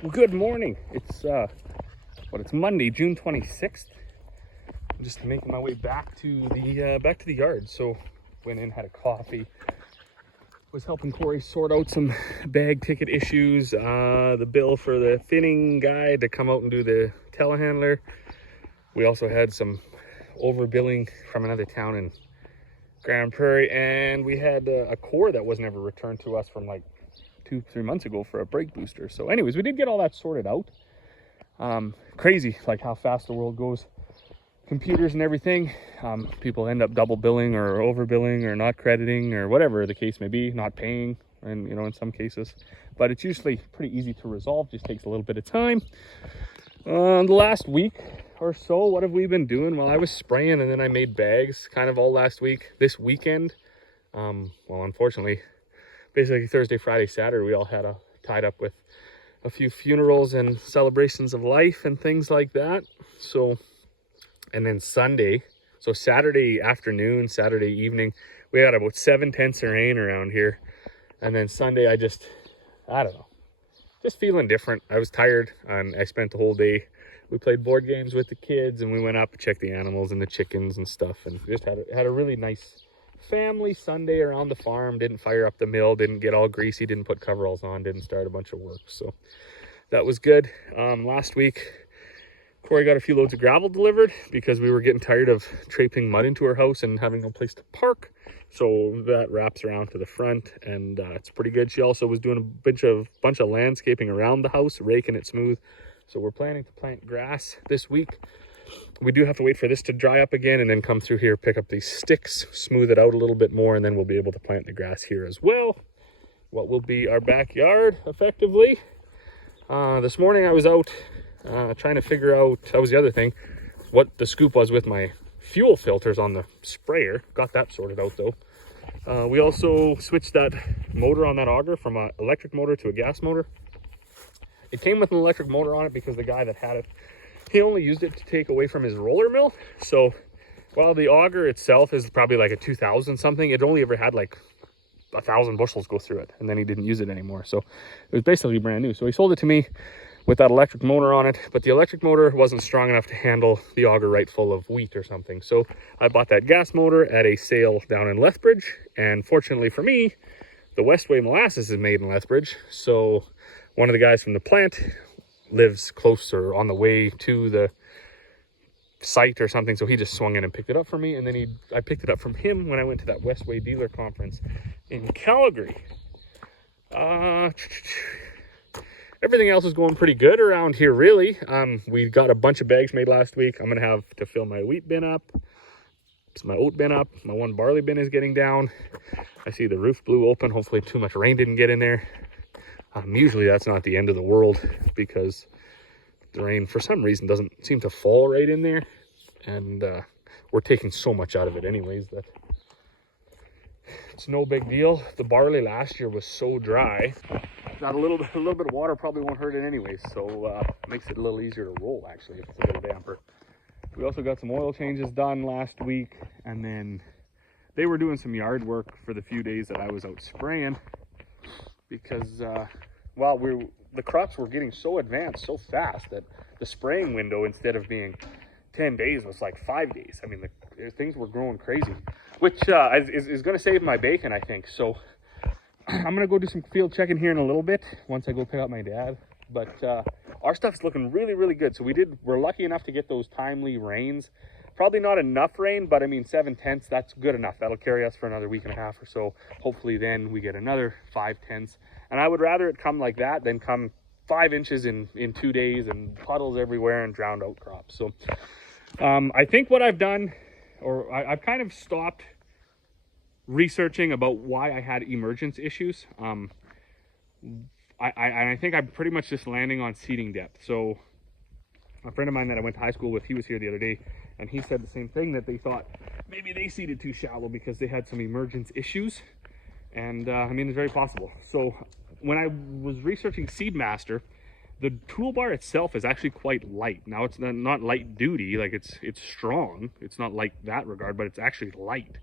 Well, good morning. It's Monday, June 26th. I'm just making my way back to the yard. So went in, had a coffee. Was helping Corey sort out some bag ticket issues. The bill for the finning guy to come out and do the telehandler. We also had some overbilling from another town in Grand Prairie, and we had a core that was never returned to us from like 2-3 months ago for a brake booster. So anyways, we did get all that sorted out. Crazy like how fast the world goes. Computers and everything, people end up double billing or overbilling or not crediting or whatever the case may be, not paying, and in some cases, but it's usually pretty easy to resolve. Just takes a little bit of time. The last week or so, what have we been doing? Well, I was spraying and then I made bags kind of all last week. This weekend, well, unfortunately, basically Thursday, Friday, Saturday, we all had tied up with a few funerals and celebrations of life and things like that. So, and then Sunday, so Saturday afternoon, Saturday evening, we had about 7/10 of rain around here. And then Sunday, I don't know, just feeling different. I was tired and I spent the whole day. We played board games with the kids and we went up, checked the animals and the chickens and stuff, and just had a really nice family Sunday around the farm. Didn't fire up the mill, didn't get all greasy, didn't put coveralls on, didn't start a bunch of work. So that was good. Last week, Corey got a few loads of gravel delivered because we were getting tired of traipsing mud into her house and having no place to park. So that wraps around to the front, and it's pretty good. She also was doing a bunch of landscaping around the house, raking it smooth. So we're planning to plant grass this week. We do have to wait for this to dry up again and then come through here, pick up these sticks, smooth it out a little bit more, and then we'll be able to plant the grass here as well. What will be our backyard, effectively. This morning I was out trying to figure out, that was the other thing, what the scoop was with my fuel filters on the sprayer. Got that sorted out though. We also switched that motor on that auger from an electric motor to a gas motor. It came with an electric motor on it because the guy that had it, he only used it to take away from his roller mill. So while the auger itself is probably like a 2000 something, it only ever had like 1,000 bushels go through it, and then he didn't use it anymore. So it was basically brand new. So he sold it to me with that electric motor on it, but the electric motor wasn't strong enough to handle the auger right full of wheat or something. So I bought that gas motor at a sale down in Lethbridge, and fortunately for me, the Westway Molasses is made in Lethbridge. So one of the guys from the plant lives closer on the way to the site or something, so he just swung in and picked it up for me, and then I picked it up from him when I went to that Westway dealer conference in Calgary. Everything else is going pretty good around here, really. We got a bunch of bags made last week. I'm gonna have to fill my wheat bin up, my oat bin up, my one barley bin is getting down. I see the roof blew open. Hopefully too much rain didn't get in there. Usually that's not the end of the world because the rain for some reason doesn't seem to fall right in there, and we're taking so much out of it anyways that it's no big deal. The barley last year was so dry that a little bit of water probably won't hurt it anyways, so makes it a little easier to roll actually if it's a little damper. We also got some oil changes done last week, and then they were doing some yard work for the few days that I was out spraying because the crops were getting so advanced so fast that the spraying window, instead of being 10 days, was like 5 days. I mean, things were growing crazy, which is going to save my bacon, I think. So I'm going to go do some field checking here in a little bit once I go pick up my dad. But our stuff's looking really, really good. So we're lucky enough to get those timely rains. Probably not enough rain, but I mean 7/10, that's good enough. That'll carry us for another week and a half or so. Hopefully then we get another 5/10. And I would rather it come like that than come 5 inches in 2 days and puddles everywhere and drowned out crops. So I think what I've done, or I've kind of stopped researching about why I had emergence issues. I think I'm pretty much just landing on seeding depth. So a friend of mine that I went to high school with, he was here the other day, and he said the same thing, that they thought maybe they seeded too shallow because they had some emergence issues. And I mean, it's very possible. So when I was researching Seedmaster, the toolbar itself is actually quite light. Now it's not light duty, like it's strong. It's not like that regard, but it's actually light.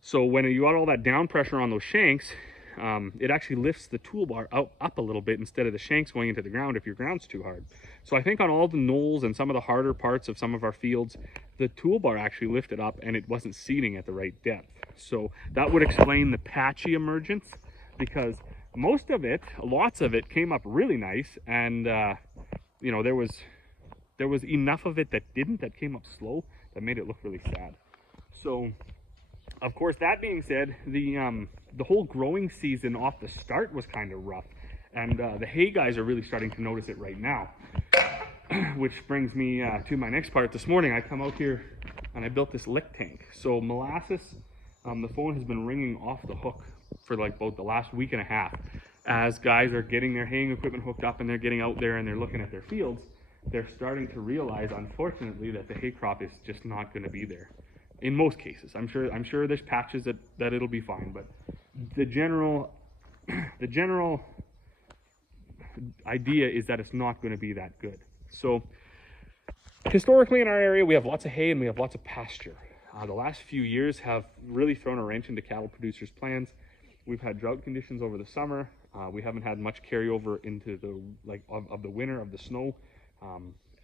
So when you got all that down pressure on those shanks, it actually lifts the toolbar up a little bit instead of the shanks going into the ground if your ground's too hard. So I think on all the knolls and some of the harder parts of some of our fields, the toolbar actually lifted up and it wasn't seating at the right depth. So that would explain the patchy emergence, because most of it, lots of it, came up really nice, and you know, there was enough of it that came up slow, that made it look really sad. So of course, that being said, the whole growing season off the start was kind of rough, and the hay guys are really starting to notice it right now. Which brings me to my next part. This morning I come out here and I built this lick tank. So Molasses, the phone has been ringing off the hook for like about the last week and a half, as guys are getting their haying equipment hooked up and they're getting out there and they're looking at their fields. They're starting to realize, unfortunately, that the hay crop is just not going to be there in most cases. I'm sure there's patches that it'll be fine, but the general idea is that it's not going to be that good. So historically in our area, we have lots of hay and we have lots of pasture. The last few years have really thrown a wrench into cattle producers' plans. We've had drought conditions over the summer. We haven't had much carryover into of the winter, of the snow,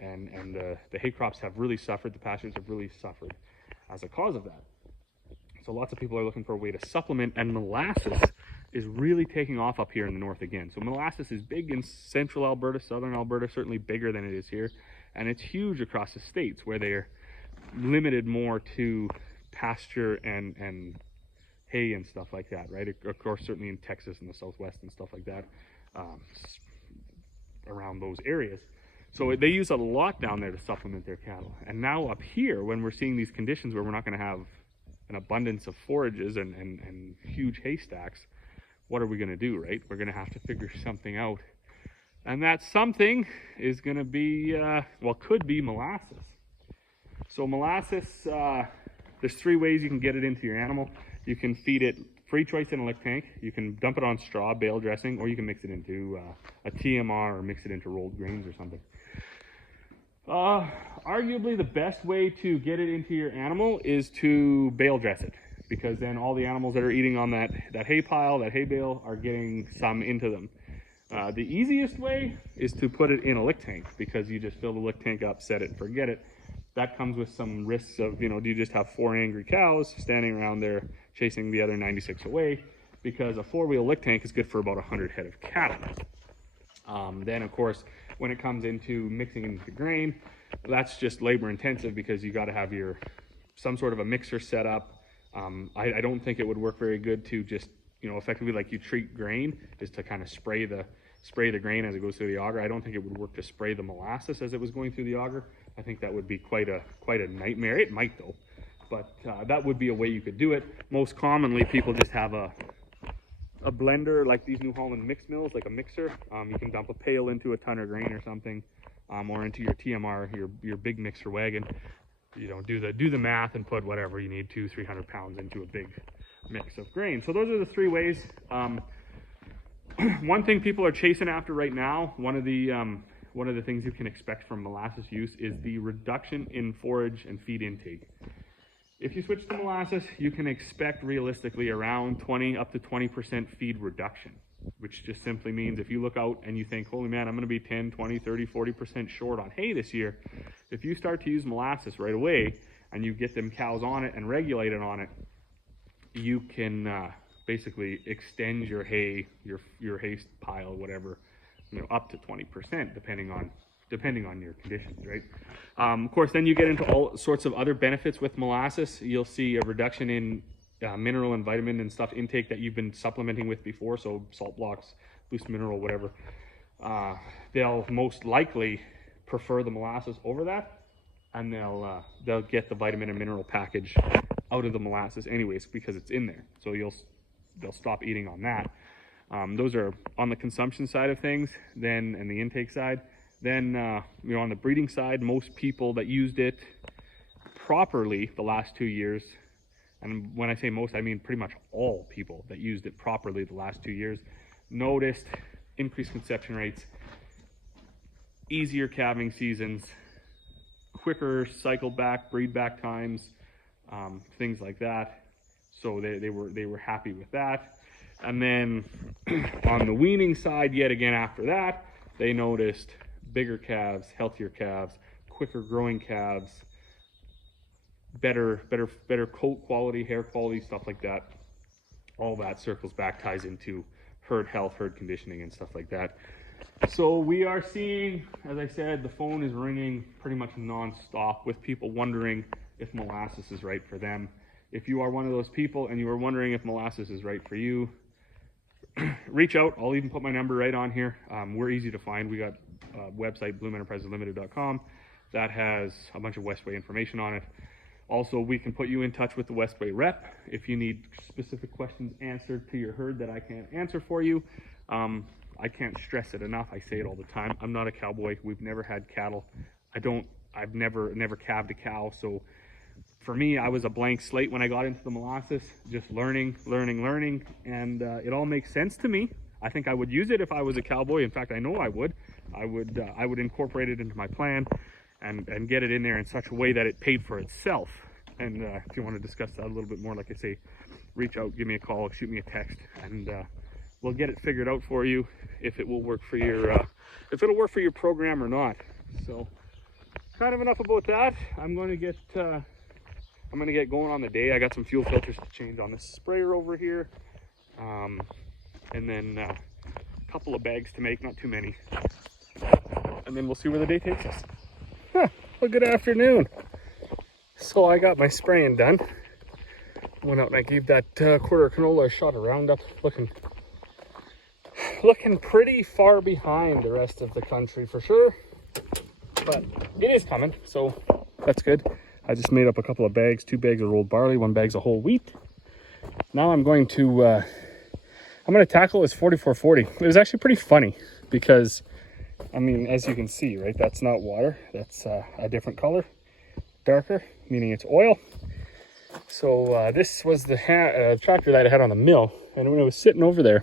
and the hay crops have really suffered. The pastures have really suffered as a cause of that. So lots of people are looking for a way to supplement, and molasses is really taking off up here in the north again. So molasses is big in central Alberta, southern Alberta, certainly bigger than it is here, and it's huge across the states where they're limited more to pasture and hay and stuff like that, right? Of course, certainly in Texas and the Southwest and stuff like that, around those areas. So they use a lot down there to supplement their cattle. And now up here, when we're seeing these conditions where we're not going to have an abundance of forages and huge haystacks, what are we going to do, right? We're going to have to figure something out. And that something is going to be, could be molasses. So molasses, there's three ways you can get it into your animal. You can feed it free choice in a lick tank. You can dump it on straw, bale dressing, or you can mix it into a TMR or mix it into rolled grains or something. Arguably the best way to get it into your animal is to bale dress it, because then all the animals that are eating on that hay pile, that hay bale, are getting some into them. The easiest way is to put it in a lick tank, because you just fill the lick tank up, set it, forget it. That comes with some risks of, do you just have 4 angry cows standing around there chasing the other 96 away? Because a 4-wheel lick tank is good for about 100 head of cattle. Then, of course, when it comes into mixing into grain, that's just labor intensive, because you got to have some sort of a mixer set up. I don't think it would work very good to just, effectively like you treat grain, is to kind of spray the grain as it goes through the auger. I don't think it would work to spray the molasses as it was going through the auger. I think that would be quite a nightmare. It might though, but that would be a way you could do it. Most commonly, people just have a blender like these New Holland mix mills, like a mixer. You can dump a pail into a ton of grain or something, or into your TMR, your big mixer wagon. Do the math and put whatever you need, 200-300 pounds into a big mix of grain. So those are the three ways. One thing people are chasing after right now, one of the things you can expect from molasses use is the reduction in forage and feed intake. If you switch to molasses, you can expect realistically around 20 up to 20% feed reduction, which just simply means if you look out and you think, holy man, I'm going to be 10, 20, 30, 40% short on hay this year, if you start to use molasses right away and you get them cows on it and regulate it on it, you can basically extend your hay, your hay pile, whatever, up to 20%, depending on your conditions, right? Of course, then you get into all sorts of other benefits with molasses. You'll see a reduction in mineral and vitamin and stuff intake that you've been supplementing with before, so salt blocks, boost mineral, whatever. They'll most likely prefer the molasses over that, and they'll get the vitamin and mineral package out of the molasses anyways, because it's in there. So they'll stop eating on that. Those are on the consumption side of things, and the intake side. Then, on the breeding side, most people that used it properly the last 2 years, and when I say most, I mean pretty much all people that used it properly the last 2 years, noticed increased conception rates, easier calving seasons, quicker cycle back, breed back times, things like that. So they were happy with that. And then on the weaning side, yet again after that, they noticed bigger calves, healthier calves, quicker growing calves, better coat quality, hair quality, stuff like that. All that circles back, ties into herd health, herd conditioning, and stuff like that. So we are seeing, as I said, the phone is ringing pretty much non-stop with people wondering if Molasses is right for them. If you are one of those people and you are wondering if Molasses is right for you, reach out. I'll even put my number right on here. We're easy to find. We got a website, bloomenterpriseslimited.com, that has a bunch of Westway information on it. Also, we can put you in touch with the Westway rep if you need specific questions answered to your herd that I can't answer for you. I can't stress it enough. I say it all the time. I'm not a cowboy. We've never had cattle. I've never calved a cow. So for me, I was a blank slate when I got into the Molasses, just learning, and it all makes sense to me. I think I would use it if I was a cowboy. In fact, I know I would. I would incorporate it into my plan and get it in there in such a way that it paid for itself. And if you want to discuss that a little bit more, like I say, reach out, give me a call, shoot me a text, and we'll get it figured out for you if it will work for your if it'll work for your program or not. So kind of enough about that. I'm going to get going on the day. I got some fuel filters to change on this sprayer over here, and then a couple of bags to make, not too many, and then we'll see where the day takes us. Well, good afternoon. So I got my spraying done. Went out and I gave that quarter canola a shot of Roundup. Looking pretty far behind the rest of the country for sure, but it is coming, so that's good. I just made up a couple of bags, 2 bags of rolled barley, 1 bag's of whole wheat. Now I'm going to tackle this 4440. It was actually pretty funny because, I mean, as you can see, right, that's not water, that's a different color, darker, meaning it's oil. So this was the tractor that I had on the mill, and when it was sitting over there,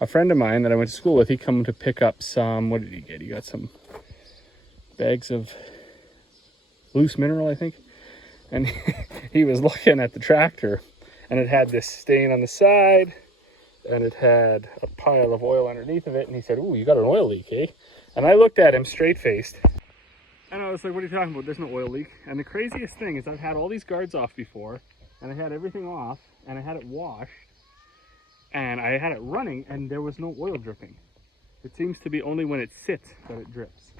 a friend of mine that I went to school with, he come to pick up some, what did he get? He got some bags of loose mineral, I think. And he was looking at the tractor, and it had this stain on the side, and it had a pile of oil underneath of it. And he said, "Ooh, you got an oil leak, eh?" And I looked at him straight-faced, and I was like, "What are you talking about? There's no oil leak." And the craziest thing is I've had all these guards off before, and I had everything off, and I had it washed, and I had it running, and there was no oil dripping. It seems to be only when it sits that it drips.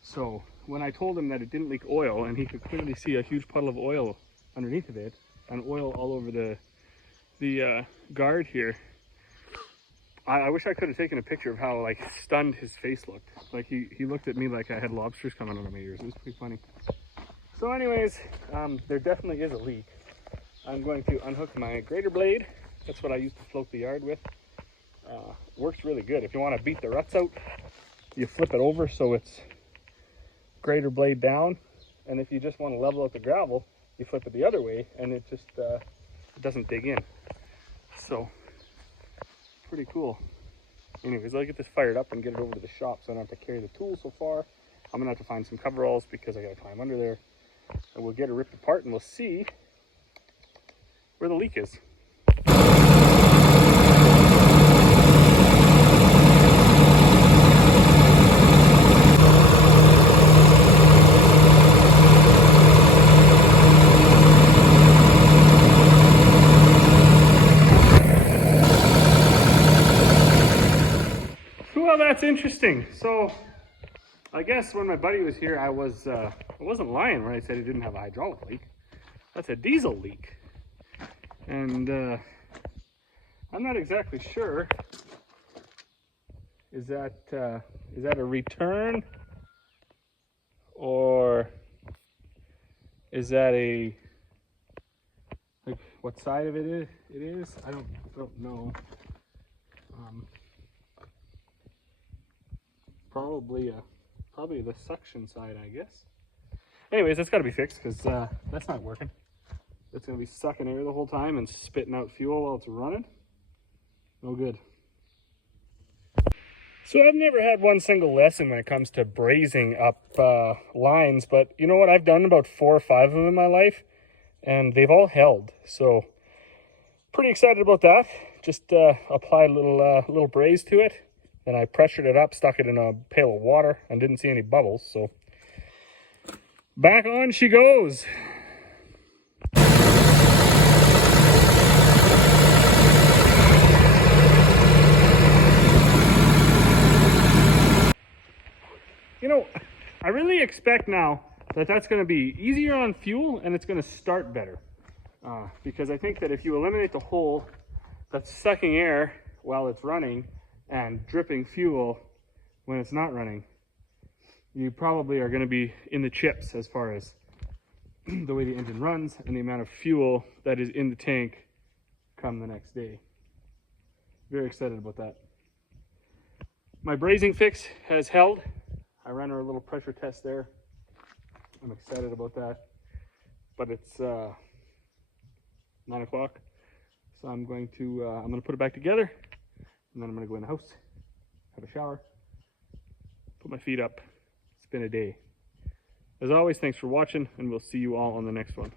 So when I told him that it didn't leak oil, and he could clearly see a huge puddle of oil underneath of it, and oil all over the guard here, I wish I could have taken a picture of how like stunned his face looked. Like he looked at me like I had lobsters coming out of my ears. It was pretty funny. So anyways, there definitely is a leak. I'm going to unhook my grater blade. That's what I used to float the yard with. Works really good. If you want to beat the ruts out, you flip it over so it's grater blade down, and if you just want to level out the gravel, you flip it the other way, and it just it doesn't dig in. So pretty cool. Anyways, I'll get this fired up and get it over to the shop so I don't have to carry the tool so far. I'm gonna have to find some coveralls because I gotta climb under there, and we'll get it ripped apart and we'll see where the leak is. Well, that's interesting. So I guess when my buddy was here, I wasn't lying when I said he didn't have a hydraulic leak. That's a diesel leak. And I'm not exactly sure. Is that a return, or is that a, like, what side of it is? I don't know. Probably the suction side, I guess. Anyways, that's got to be fixed because that's not working. It's going to be sucking air the whole time and spitting out fuel while it's running. No good. So I've never had one single lesson when it comes to brazing up lines, but you know what? I've done about 4 or 5 of them in my life, and they've all held. So pretty excited about that. just applied a little braise to it, and I pressured it up, stuck it in a pail of water, and didn't see any bubbles. So back on she goes. You know, I really expect now that that's going to be easier on fuel, and it's going to start better. Because I think that if you eliminate the hole that's sucking air while it's running and dripping fuel when it's not running, you probably are going to be in the chips as far as the way the engine runs and the amount of fuel that is in the tank come the next day. Very excited about that. My brazing fix has held. I ran her a little pressure test there. I'm excited about that. But it's 9 o'clock. So I'm going to put it back together, and then I'm going to go in the house, have a shower, put my feet up. It's been a day. As always, thanks for watching, and we'll see you all on the next one.